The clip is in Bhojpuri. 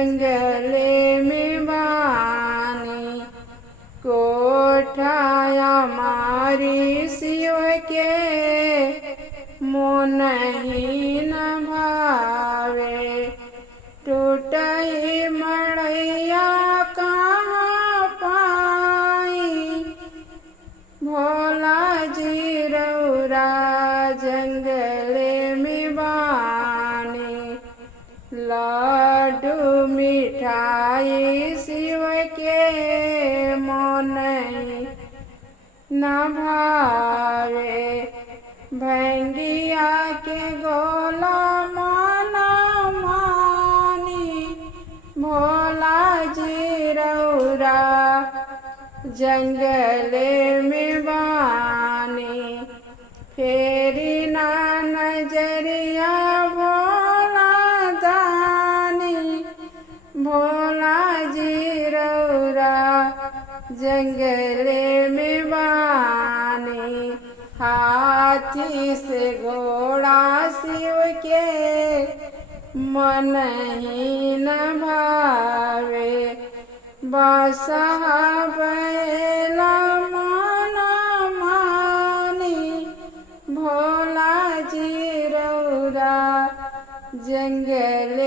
जंगले में बानी कोठाया मारी शिव के मोन ही न भावे टूटही मड़ैया कहाँ पाई भोला जी रौरा जंगले में बानी लाडू मिठाई शिव के मोन न भावे भंगिया के गोला माना मानी भोला जी रौरा जंगले में बानी फेरी ना नजरिया भोला दानी भोला जी रौरा जंगले में बानी हाथी से घोड़ा शिव के मन ही न भावे बसहा बैला मन मानी भोला जी रौरा जंगल